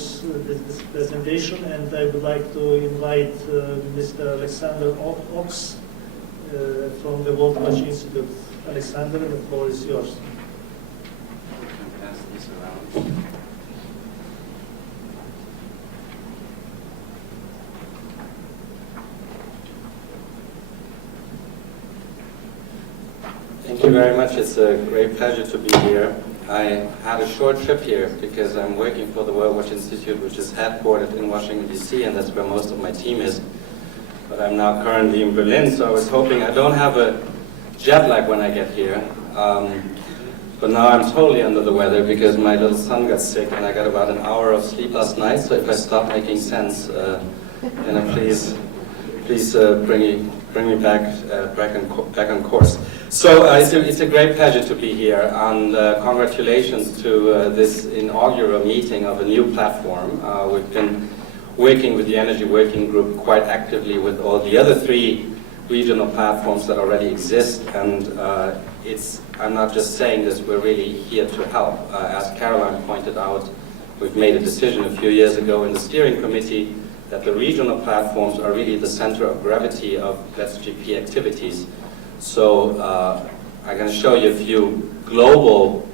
close this presentation, and I would like to invite Mr. Alexander Ochs from the Worldwatch Institute. Alexander, the floor is yours. Pass this around. Thank you very much. It's a great pleasure to be here. I had a short trip here because I'm working for the Worldwatch Institute, which is headquartered in Washington, D.C., and that's where most of my team is. But I'm now currently in Berlin, so I was hoping I don't have a jet lag when I get here. But now I'm totally under the weather because my little son got sick and I got about an hour of sleep last night, so if I stop making sense, please bring me back on course. So it's a great pleasure to be here, and congratulations to this inaugural meeting of a new platform. We've been working with the Energy Working Group quite actively with all the other 3 regional platforms that already exist, and I'm not just saying this, we're really here to help. As Caroline pointed out, we've made a decision a few years ago in the steering committee that the regional platforms are really the center of gravity of LEDS-EEP activities. So I'm going to show you a few global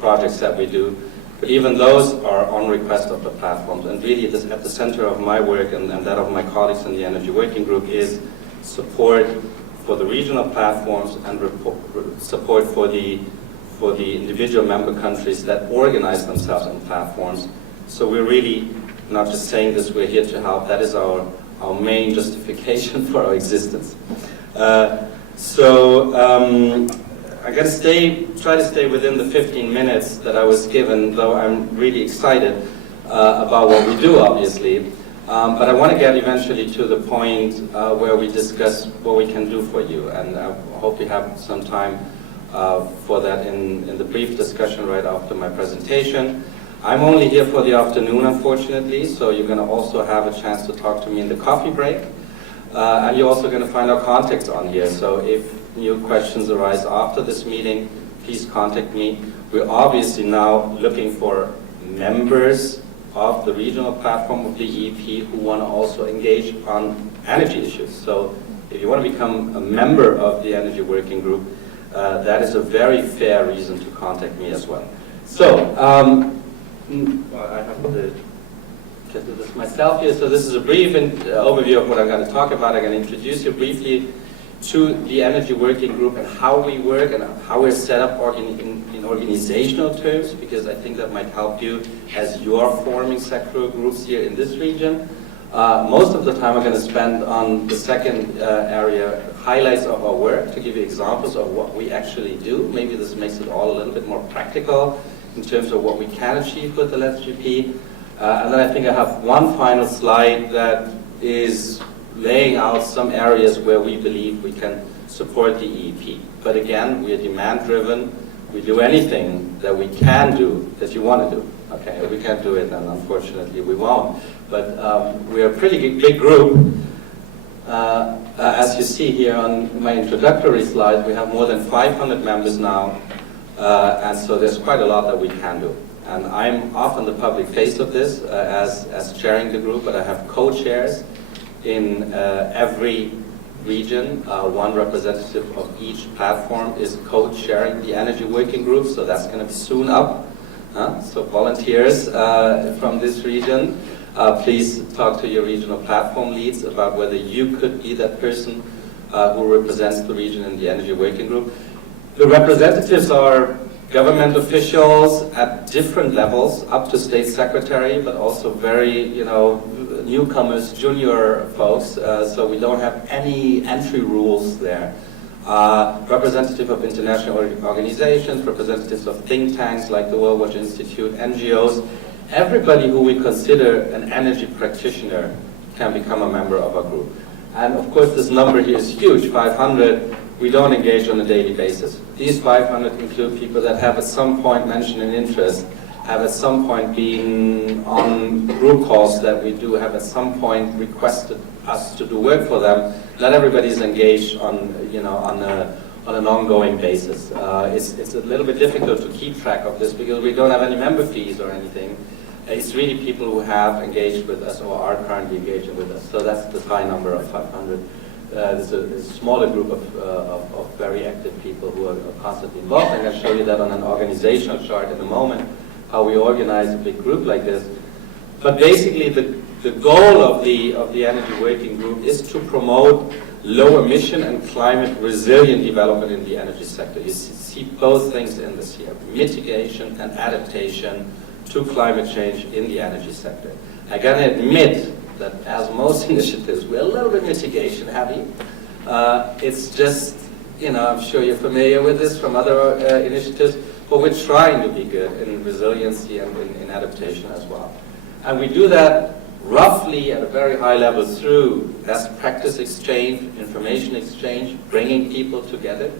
projects that we do, but even those are on request of the platforms. And really at the center of my work and that of my colleagues in the Energy Working Group is support for the regional platforms and support for the individual member countries that organize themselves in platforms. So we're really not just saying this, we're here to help. That is our main justification for our existence. I got to try to stay within the 15 minutes that I was given, though I'm really excited about what we do, obviously. But I want to get eventually to the point where we discuss what we can do for you, and I hope we have some time for that in the brief discussion right after my presentation. I'm only here for the afternoon, unfortunately, so you're going to also have a chance to talk to me in the coffee break. And you're also going to find our contacts on here, so if new questions arise after this meeting, please contact me. We're obviously now looking for members of the regional platform of the EEP who want to also engage on energy issues. So if you want to become a member of the Energy Working Group, that is a very fair reason to contact me as well. So, I have to do this myself here. So this is a brief overview of what I'm going to talk about. I'm going to introduce you briefly to the Energy Working Group and how we work and how we're set up in organizational terms, because I think that might help you as you're forming sectoral groups here in this region. Most of the time I'm going to spend on the second area, highlights of our work, to give you examples of what we actually do. Maybe this makes it all a little bit more practical in terms of what we can achieve with the LEDS-EEP. And then I think I have one final slide that is laying out some areas where we believe we can support the EEP. But again, we are demand-driven. We do anything that we can do that you want to do. Okay, if we can't do it, then unfortunately we won't. But we're a pretty big group. As you see here on my introductory slide, we have more than 500 members now. And so there's quite a lot that we can do. And I'm often the public face of this as chairing the group, but I have co-chairs in every region. One representative of each platform is co-chairing the Energy Working Group, so that's going to be soon up. So volunteers from this region, please talk to your regional platform leads about whether you could be that person who represents the region in the Energy Working Group. The representatives are government officials at different levels, up to state secretary, but also very, newcomers, junior folks, so we don't have any entry rules there. Representative of international organizations, representatives of think tanks like the Worldwatch Institute, NGOs, everybody who we consider an energy practitioner can become a member of our group. And of course this number here is huge, 500. We don't engage on a daily basis. These 500 include people that have at some point mentioned an interest, have at some point been on group calls that we do, have at some point requested us to do work for them. Not everybody is engaged on an ongoing basis. It's a little bit difficult to keep track of this because we don't have any member fees or anything. It's really people who have engaged with us or are currently engaging with us. So that's the high number of 500. There's a smaller group of very active people who are constantly involved. I'm going to show you that on an organizational chart in a moment, how we organize a big group like this. But basically, the goal of the Energy Working Group is to promote low emission and climate resilient development in the energy sector. You see both things in this here, mitigation and adaptation to climate change in the energy sector. I gotta admit that as most initiatives, we're a little bit mitigation heavy. It's just, you know, I'm sure you're familiar with this from other initiatives, but we're trying to be good in resiliency and in adaptation as well. And we do that roughly at a very high level through best practice exchange, information exchange, bringing people together.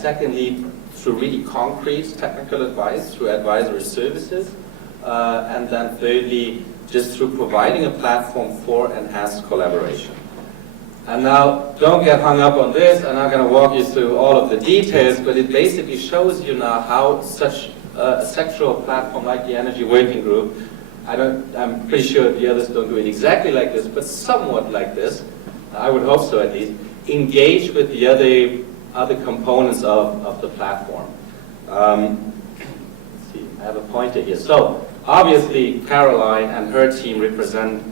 Secondly, through really concrete technical advice, through advisory services. And then thirdly, just through providing a platform for enhanced collaboration. And now, don't get hung up on this. I'm not going to walk you through all of the details, but it basically shows you now how such a sectoral platform like the Energy Working Group, I'm pretty sure the others don't do it exactly like this, but somewhat like this, I would hope so at least, engage with the other components of the platform. Let's see, I have a pointer here. So, obviously, Caroline and her team represent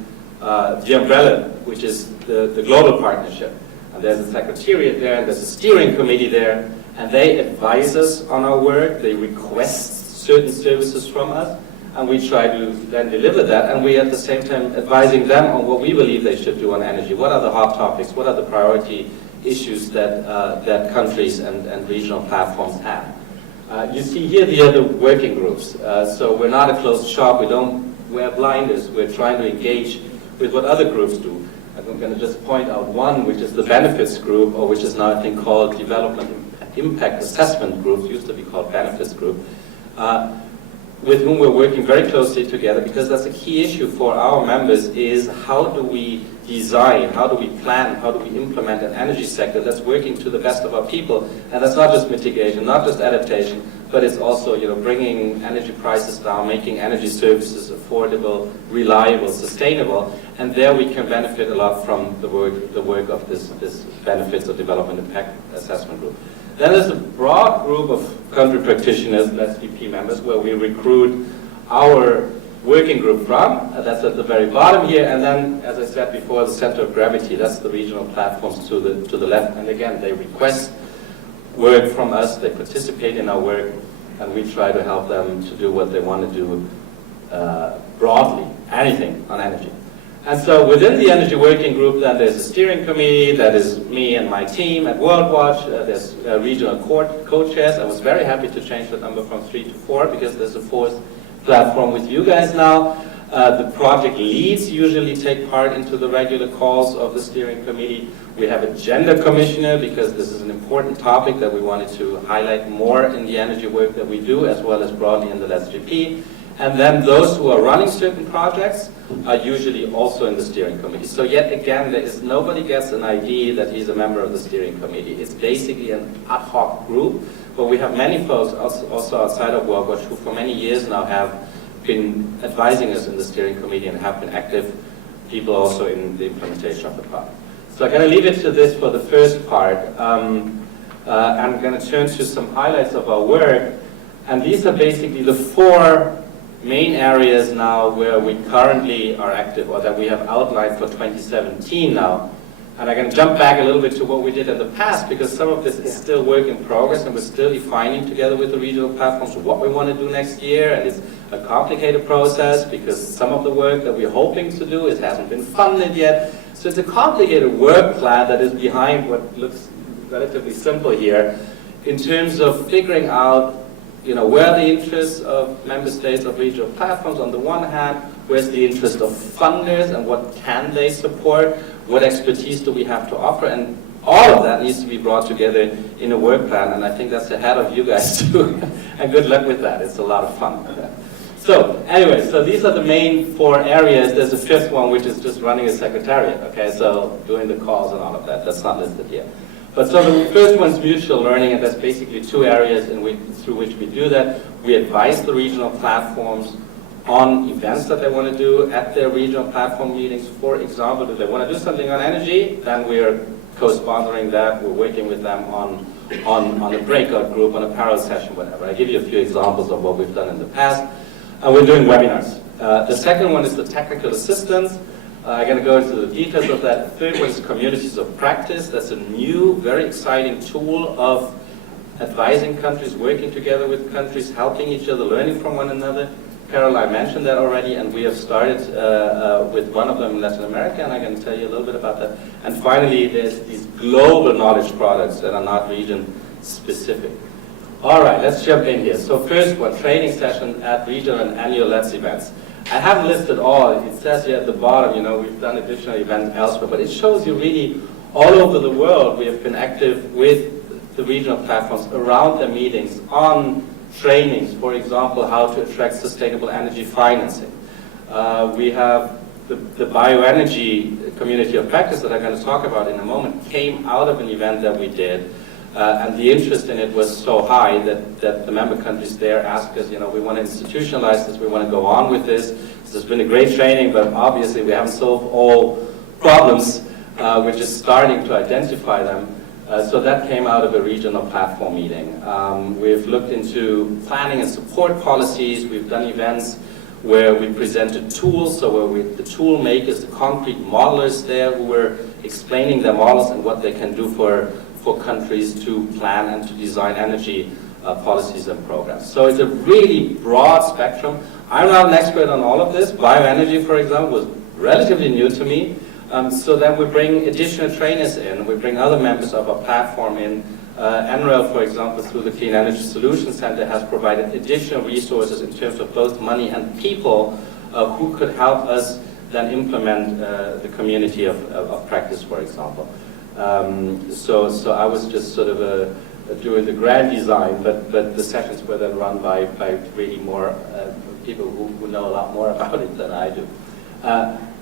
the umbrella, which is the global partnership. And there's a secretariat there, and there's a steering committee there, and they advise us on our work, they request certain services from us, and we try to then deliver that, and we at the same time advising them on what we believe they should do on energy. What are the hot topics? What are the priority issues that countries and regional platforms have? You see here the other working groups. So we're not a closed shop. We don't wear blinders. We're trying to engage with what other groups do. I'm going to just point out one, which is the benefits group, or which is now I think called Development Impact Assessment Group. It used to be called benefits group. With whom we're working very closely together, because that's a key issue for our members, is how do we design, how do we plan, how do we implement an energy sector that's working to the best of our people. And that's not just mitigation, not just adaptation, but it's also, you know, bringing energy prices down, making energy services affordable, reliable, sustainable. And there we can benefit a lot from the work of this benefits of development impact assessment group. Then there's a broad group of country practitioners, LEDS-EEP members, where we recruit our working group from. That's at the very bottom here. And then, as I said before, the center of gravity, that's the regional platforms to the left. And again, they request work from us, they participate in our work, and we try to help them to do what they want to do broadly, anything on energy. And so within the Energy Working Group, then there's a steering committee, that is me and my team at Worldwatch. There's regional co-chairs. I was very happy to change the number from 3 to 4 because there's a fourth platform with you guys now. The project leads usually take part into the regular calls of the steering committee. We have a gender commissioner because this is an important topic that we wanted to highlight more in the energy work that we do, as well as broadly in the LEDS-EEP. And then those who are running certain projects are usually also in the steering committee. So yet again, nobody gets an ID that he's a member of the steering committee. It's basically an ad hoc group, but we have many folks also outside of Worldwatch who for many years now have been advising us in the steering committee and have been active people also in the implementation of the project. So I'm going to leave it to this for the first part. I'm going to turn to some highlights of our work, and these are basically the 4 main areas now where we currently are active, or that we have outlined for 2017 now. And I'm going to jump back a little bit to what we did in the past, because some of this is still work in progress, and we're still defining together with the regional platforms what we want to do next year. And it's a complicated process because some of the work that we're hoping to do hasn't been funded yet. So it's a complicated work plan that is behind what looks relatively simple here in terms of figuring out, you know, where the interests of member states of regional platforms on the one hand, where's the interest of funders and what can they support, what expertise do we have to offer, and all of that needs to be brought together in a work plan, and I think that's ahead of you guys too, and good luck with that, it's a lot of fun. So anyway, so these are the main 4 areas. There's a 5th one which is just running a secretariat, okay, so doing the calls and all of that, that's not listed here. But so the first one's mutual learning, and that's basically 2 areas through which we do that. We advise the regional platforms on events that they want to do at their regional platform meetings. For example, if they want to do something on energy, then we're co-sponsoring that. We're working with them on a breakout group, on a parallel session, whatever. I give you a few examples of what we've done in the past. And we're doing webinars. The second one is the technical assistance. I'm going to go into the details of that. The third one is communities of practice. That's a new, very exciting tool of advising countries, working together with countries, helping each other, learning from one another. Caroline mentioned that already, and we have started with one of them in Latin America, and I'm going to tell you a little bit about that. And finally, there's these global knowledge products that are not region-specific. All right, let's jump in here. So first one, training session at regional and annual LEDS events. I haven't listed all. It says here at the bottom, we've done additional events elsewhere, but it shows you really all over the world we have been active with the regional platforms around their meetings on trainings, for example, how to attract sustainable energy financing. We have the bioenergy community of practice that I'm going to talk about in a moment came out of an event that we did. And the interest in it was so high that the member countries there asked us, we want to institutionalize this, we want to go on with this. This has been a great training, but obviously we haven't solved all problems. We're just starting to identify them. So that came out of a regional platform meeting. We've looked into planning and support policies. We've done events where we presented tools, so where the tool makers, the concrete modelers there who were explaining their models and what they can do for countries to plan and to design energy policies and programs. So it's a really broad spectrum. I'm not an expert on all of this. Bioenergy, for example, was relatively new to me. So then we bring additional trainers in. We bring other members of our platform in. NREL, for example, through the Clean Energy Solutions Center, has provided additional resources in terms of both money and people who could help us then implement the community of practice, for example. So I was just sort of doing the grand design, but the sessions were then run by really more people who know a lot more about it than I do.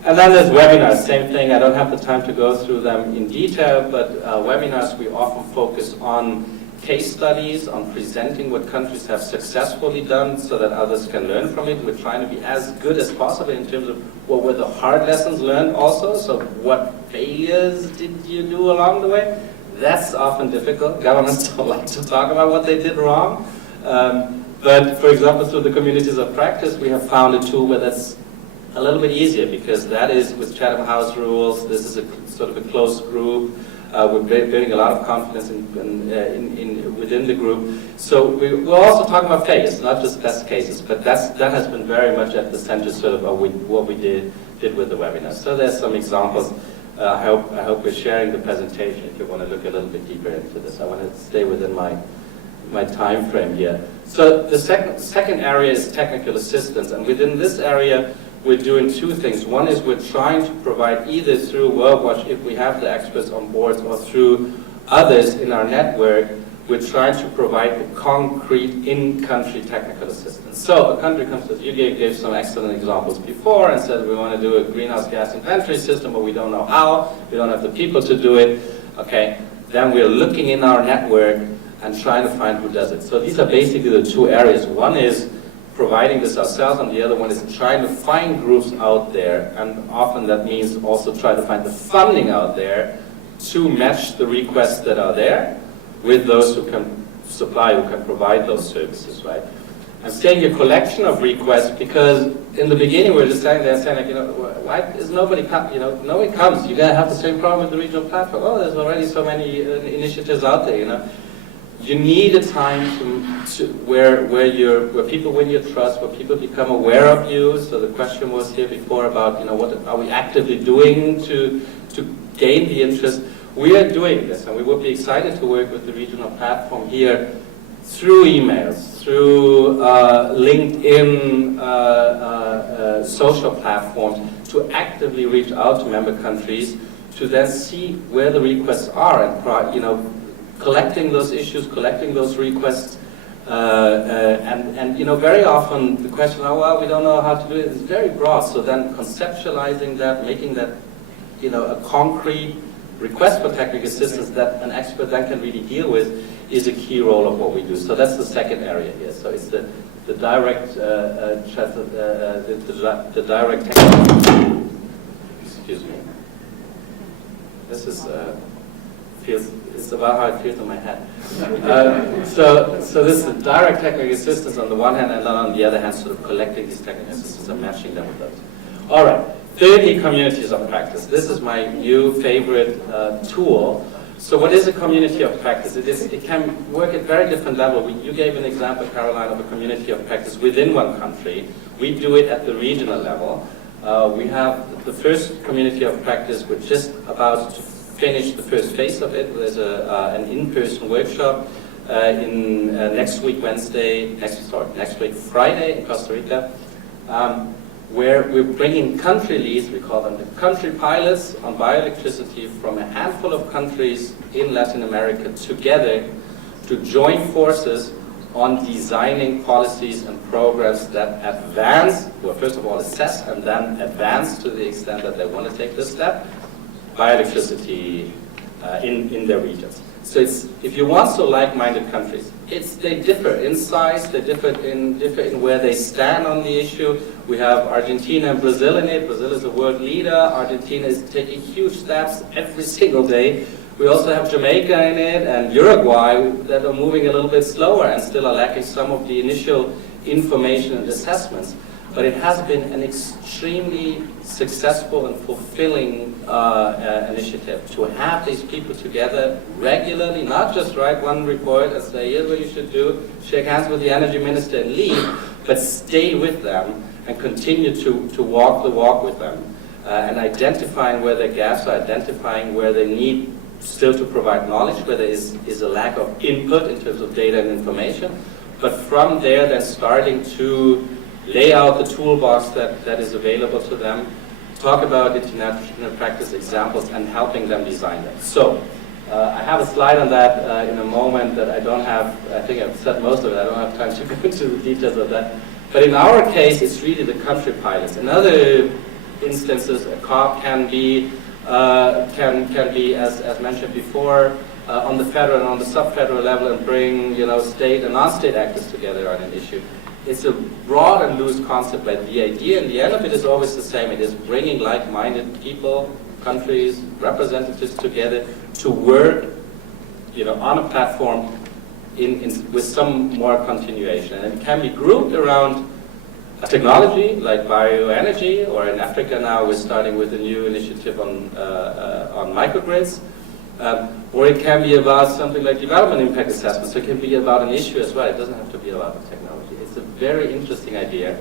And then there's webinars, same thing. I don't have the time to go through them in detail, but webinars we often focus on case studies, on presenting what countries have successfully done so that others can learn from it. We're trying to be as good as possible in terms of what were the hard lessons learned also, so what failures did you do along the way? That's often difficult. Governments don't like to talk about what they did wrong. But for example, through the communities of practice, we have found a tool where that's a little bit easier, because that is with Chatham House rules. This is a sort of a closed group. We're building a lot of confidence within the group. So we'll also talk about failures, not just best cases, but that has been very much at the center sort of what we did with the webinar. So there's some examples. I hope we're sharing the presentation if you want to look a little bit deeper into this. I want to stay within my time frame here. So the second area is technical assistance, and within this area we're doing two things. One is we're trying to provide, either through Worldwatch if we have the experts on board, or through others in our network, we're trying to provide a concrete in-country technical assistance. So a country comes to us, you gave some excellent examples before and said we want to do a greenhouse gas inventory system, but we don't know how, we don't have the people to do it. Okay, then we're looking in our network and trying to find who does it. So these are basically the two areas. One is providing this ourselves, and the other one is trying to find groups out there, and often that means also try to find the funding out there to match the requests that are there with those who can supply, who can provide those services, right? I'm saying a collection of requests because in the beginning we were just standing there saying, like, why is nobody nobody comes? You're gonna have the same problem with the regional platform. Oh, there's already so many initiatives out there, You need a time where people win your trust, where people become aware of you. So the question was here before about, what are we actively doing to gain the interest? We are doing this, and we would be excited to work with the regional platform here through emails, through LinkedIn, social platforms, to actively reach out to member countries to then see where the requests are and collecting those issues, collecting those requests, and very often the question, oh well, we don't know how to do it, is very broad. So then conceptualizing that, making that, a concrete request for technical assistance that an expert then can really deal with is a key role of what we do. So that's the second area here. So it's the the direct direct. Excuse me. This is it's about how it feels in my head. So this is the direct technical assistance on the one hand, and then on the other hand, sort of collecting these technical assistance and matching them with those. All right. Thirdly, communities of practice. This is my new favorite tool. So what is a community of practice? It can work at very different levels. You gave an example, Caroline, of a community of practice within one country. We do it at the regional level. We have the first community of practice. We're just about to finish the first phase of it. There's an in-person workshop next week Friday in Costa Rica, where we're bringing country leads, we call them the country pilots on bioelectricity from a handful of countries in Latin America together to join forces on designing policies and programs that advance, well, first of all assess and then advance to the extent that they want to take this step, bioelectricity in their regions. So it's, if you want so like-minded countries, they differ in size, they differ in where they stand on the issue. We have Argentina and Brazil in it. Brazil is a world leader. Argentina is taking huge steps every single day. We also have Jamaica in it and Uruguay that are moving a little bit slower and still are lacking some of the initial information and assessments. But it has been an extremely successful and fulfilling initiative to have these people together regularly, not just write one report and say, here's what you should do, shake hands with the energy minister and leave, but stay with them and continue to walk the walk with them and identifying where their gaps are, identifying where they need still to provide knowledge, where there is a lack of input in terms of data and information, but from there then starting to lay out the toolbox that is available to them, talk about international practice examples, and helping them design them. So, I have a slide on that in a moment that I don't have, I think I've said most of it, I don't have time to go into the details of that. But in our case, it's really the country pilots. In other instances, a COP can be, as mentioned before, on the federal and on the sub-federal level and bring, state and non-state actors together on an issue. It's a broad and loose concept, but the idea in the end of it is always the same. It is bringing like-minded people, countries, representatives together to work, on a platform with some more continuation. And it can be grouped around a technology like bioenergy, or in Africa now we're starting with a new initiative on microgrids. Or it can be about something like development impact assessment, so it can be about an issue as well. It doesn't have to be about the technology. It's a very interesting idea.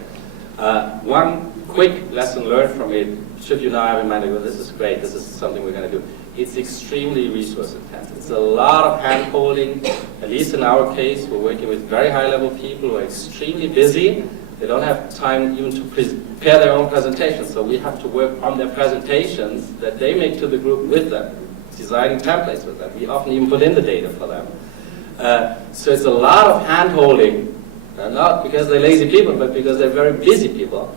One quick lesson learned from it, should you now have in mind, this is great, this is something we're going to do. It's extremely resource intensive. It's a lot of hand-holding. At least in our case, we're working with very high-level people who are extremely busy. They don't have time even to prepare their own presentations, so we have to work on their presentations that they make to the group with them, designing templates with them. We often even put in the data for them. So it's a lot of hand-holding, not because they're lazy people, but because they're very busy people.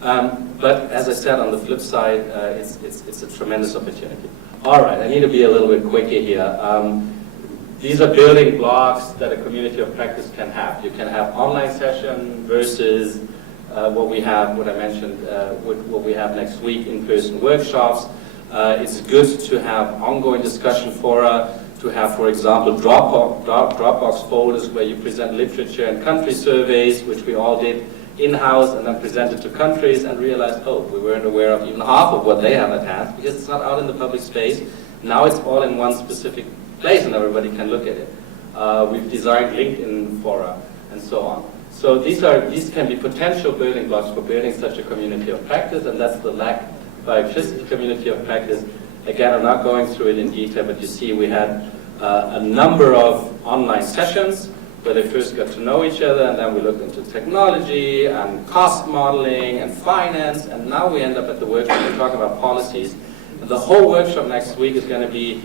But as I said, on the flip side, it's a tremendous opportunity. All right, I need to be a little bit quicker here. These are building blocks that a community of practice can have. You can have online session versus what I mentioned, what we have next week, in-person workshops. It's good to have ongoing discussion fora, to have, for example, Dropbox folders where you present literature and country surveys, which we all did in-house and then presented to countries and realized, oh, we weren't aware of even half of what they have at hand because it's not out in the public space. Now it's all in one specific place and everybody can look at it. We've designed LinkedIn fora and so on. So these can be potential building blocks for building such a community of practice, and that's the bioelectricity community of practice. Again, I'm not going through it in detail, but you see we had a number of online sessions where they first got to know each other, and then we looked into technology and cost modeling and finance, and now we end up at the workshop and talk about policies. And the whole workshop next week is going to be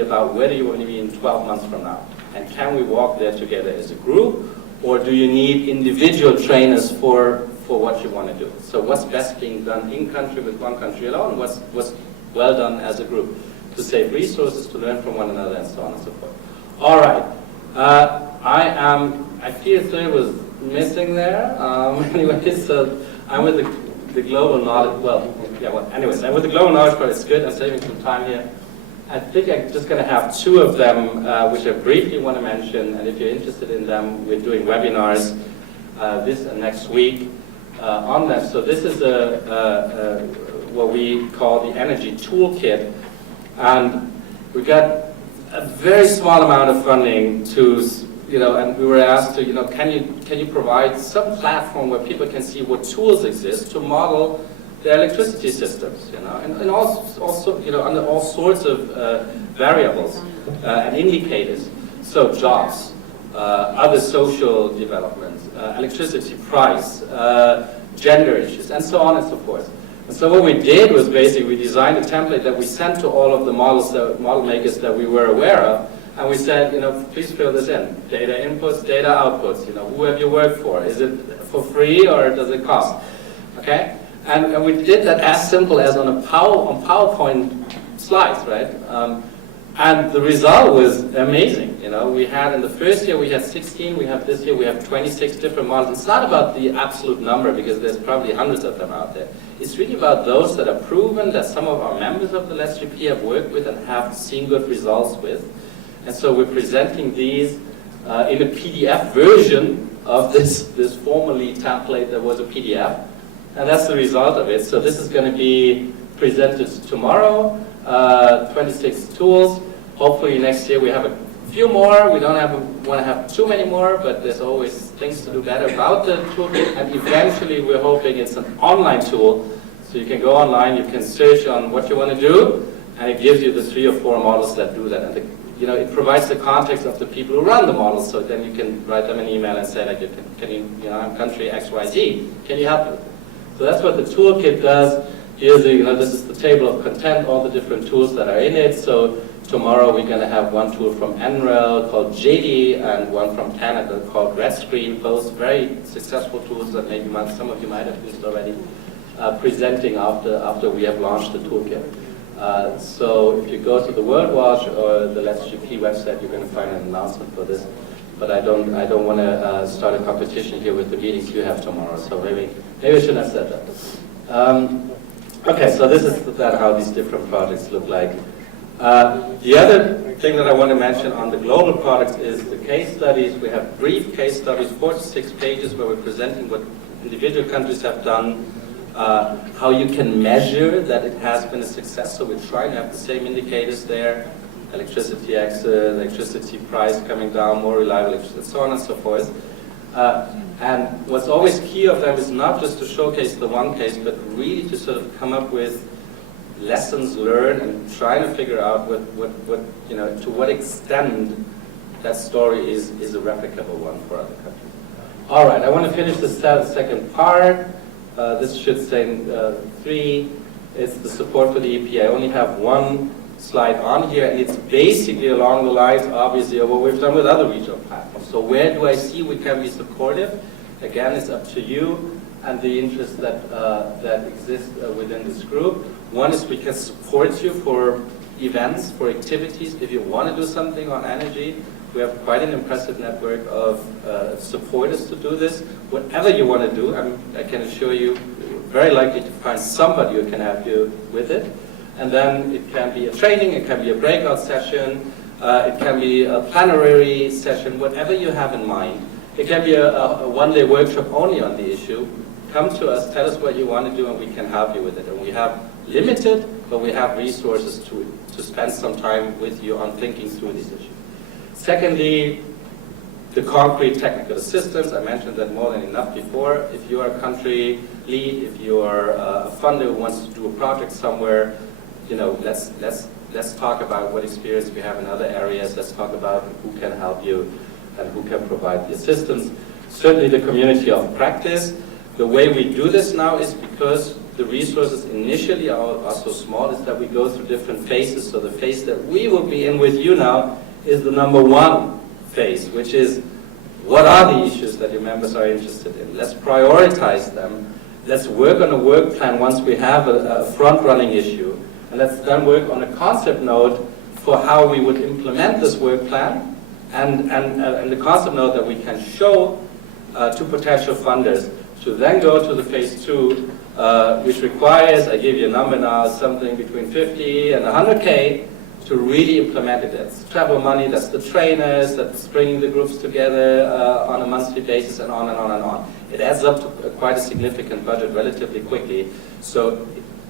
about where do you want to be in 12 months from now, and can we walk there together as a group, or do you need individual trainers for what you want to do? So what's best being done in country with one country alone, what's well done as a group to save resources, to learn from one another, and so on and so forth. All right. I feel it was missing there. Anyway, so I'm with the global knowledge. Well, yeah. Well, anyways, I'm with the global knowledge, but it's good. I'm saving some time here. I think I'm just going to have two of them, which I briefly want to mention. And if you're interested in them, we're doing webinars this and next week on them. So this is what we call the Energy Toolkit, and we got a very small amount of funding to, and we were asked to, can you provide some platform where people can see what tools exist to model their electricity systems, and also, under all sorts of variables and indicators. So jobs, other social developments, electricity price, gender issues, and so on and so forth. And so what we did was basically we designed a template that we sent to all of the model makers that we were aware of, and we said, please fill this in. Data inputs, data outputs, who have you worked for? Is it for free or does it cost? Okay? And we did that as simple as on PowerPoint slides, right? And the result was amazing. We had in the first year we had 16. We have this year we have 26 different models. It's not about the absolute number because there's probably hundreds of them out there. It's really about those that are proven that some of our members of the LEDS-EEP have worked with and have seen good results with. And so we're presenting these in a PDF version of this formerly template that was a PDF. And that's the result of it. So this is going to be presented tomorrow, 26 tools. Hopefully next year we have a few more. We don't want to have too many more, but there's always things to do better about the toolkit. And eventually we're hoping it's an online tool. So you can go online, you can search on what you want to do, and it gives you the 3 or 4 models that do that. And it provides the context of the people who run the models, so then you can write them an email and say, like, can you, I'm country XYZ, can you help me with it? So that's what the toolkit does. Here's this is the table of content, all the different tools that are in it. So tomorrow we're going to have one tool from NREL called JD and one from Canada called Red Screen. Both very successful tools that maybe some of you might have used already, presenting after we have launched the toolkit. So if you go to the Worldwatch or the LEDS-EEP website, you're going to find an announcement for this. But I don't want to start a competition here with the meetings you have tomorrow. So maybe I shouldn't have said that. Okay, so this is how these different projects look like. The other thing that I want to mention on the global products is the case studies. We have brief case studies, 4 to 6 pages, where we're presenting what individual countries have done, how you can measure that it has been a success. So we're trying to have the same indicators there. Electricity exit, electricity price coming down, more reliable electricity, and so on and so forth. And what's always key of them is not just to showcase the one case, but really to sort of come up with lessons learned and trying to figure out to what extent that story is a replicable one for other countries. All right, I want to finish the second part. This should say 3. It's the support for the EP. I only have one slide on here, and it's basically along the lines, obviously, of what we've done with other regional platforms. So where do I see we can be supportive? Again, it's up to you and the interest that exists within this group. One is we can support you for events, for activities. If you want to do something on energy, we have quite an impressive network of supporters to do this. Whatever you want to do, I can assure you, you're very likely to find somebody who can help you with it. And then it can be a training, it can be a breakout session, it can be a plenary session, whatever you have in mind. It can be a one-day workshop only on the issue. Come to us, tell us what you want to do, and we can help you with it. And we have limited, but we have resources to spend some time with you on thinking through these issues. Secondly, the concrete technical assistance. I mentioned that more than enough before. If you are a country lead, if you are a funder who wants to do a project somewhere, let's talk about what experience we have in other areas. Let's talk about who can help you and who can provide the assistance. Certainly the community of practice. The way we do this now is because the resources initially are so small, is that we go through different phases. So the phase that we will be in with you now is the number 1 phase, which is what are the issues that your members are interested in? Let's prioritize them. Let's work on a work plan once we have a front-running issue. And let's then work on a concept note for how we would implement this work plan And the concept note that we can show to potential funders to then go to the phase 2, which requires, I give you a number now, something between 50 and 100K to really implement it. That's travel money, that's the trainers, that's bringing the groups together on a monthly basis, and on and on and on. It adds up to quite a significant budget relatively quickly. So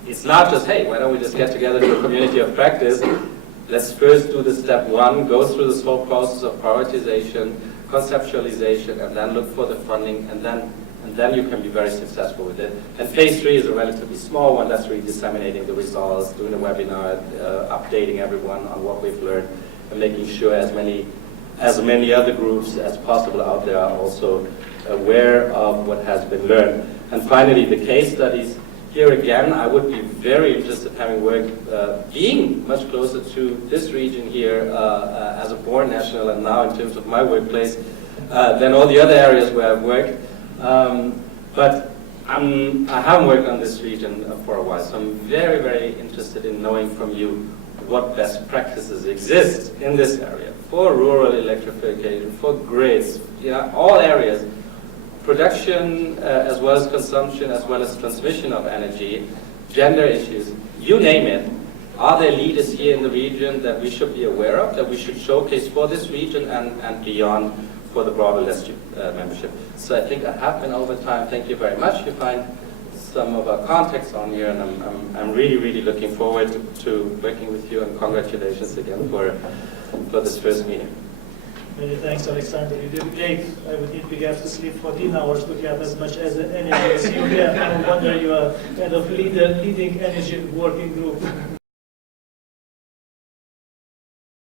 it's not just, hey, why don't we just get together to a community of practice? Let's first do the step 1, go through this whole process of prioritization, conceptualization, and then look for the funding, and then you can be very successful with it. And phase 3 is a relatively small one. That's really disseminating the results, doing a webinar, updating everyone on what we've learned, and making sure as many other groups as possible out there are also aware of what has been learned. And finally, the case studies. Here again, I would be very interested, having worked, being much closer to this region here as a born national, and now in terms of my workplace, than all the other areas where I've worked. But I haven't worked on this region for a while, so I'm very, very interested in knowing from you what best practices exist in this area for rural electrification, for grids, all areas. Production, as well as consumption, as well as transmission of energy, gender issues, you name it. Are there leaders here in the region that we should be aware of, that we should showcase for this region and beyond for the broader LEDS-EEP membership? So I think I have been over time. Thank you very much. You find some of our contacts on here, and I'm really, really looking forward to working with you, and congratulations again for this first meeting. Many thanks, Alexander. You did great. I would need to have to sleep 14 hours to have as much energy as you have. No wonder you are kind of leading energy working group.